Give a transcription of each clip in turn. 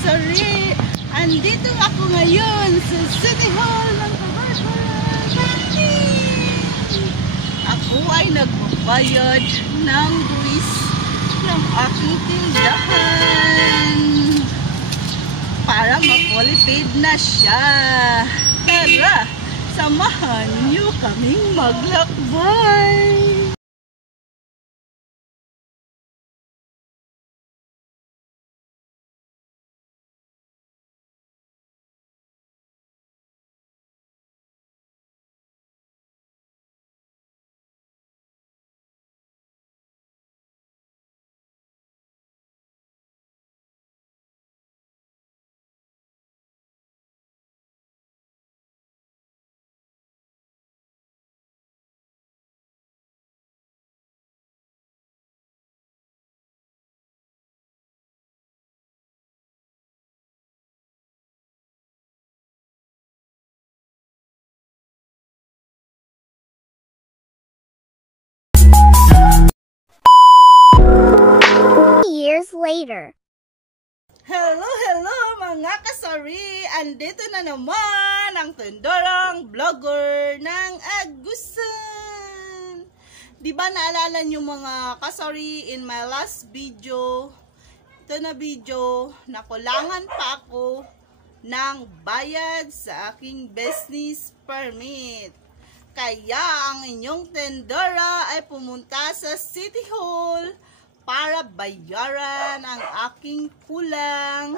kasari. Andito ako ngayon sa City Hall ng Camarines. Ako ay nagbabayad ng buwis ng aking tindahan para makwalipid na siya. Tara, samahan niyo kaming maglakbay. Years later. Hello mga kasari! Andito na naman ang tendorang vlogger ng Agusan. Di ba naalala nyo mga kasari in my last video? Ito na video, nakulangan pa ako ng bayad sa aking business permit. Kaya ang inyong tendora ay pumunta sa City Hall para bayaran ang aking kulang.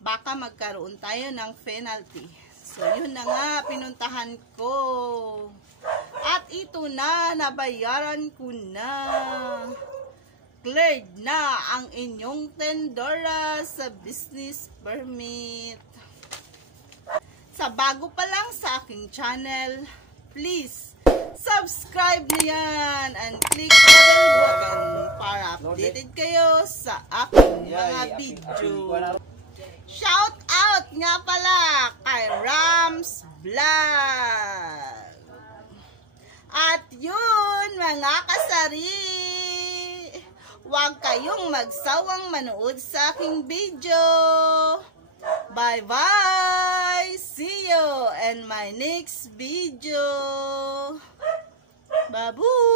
Baka magkaroon tayo ng penalty. So yun na nga, pinuntahan ko. At ito na, nabayaran ko na. Cleared na ang inyong tendora sa business permit. Sa bago pa lang sa aking channel, please subscribe na yan and click the bell button para updated kayo sa aking mga video. Shout out nga pala kay Rams Vlog. At yun mga kasari, huwag kayong magsawang manood sa aking video. Bye bye! See you in my next video. Babu!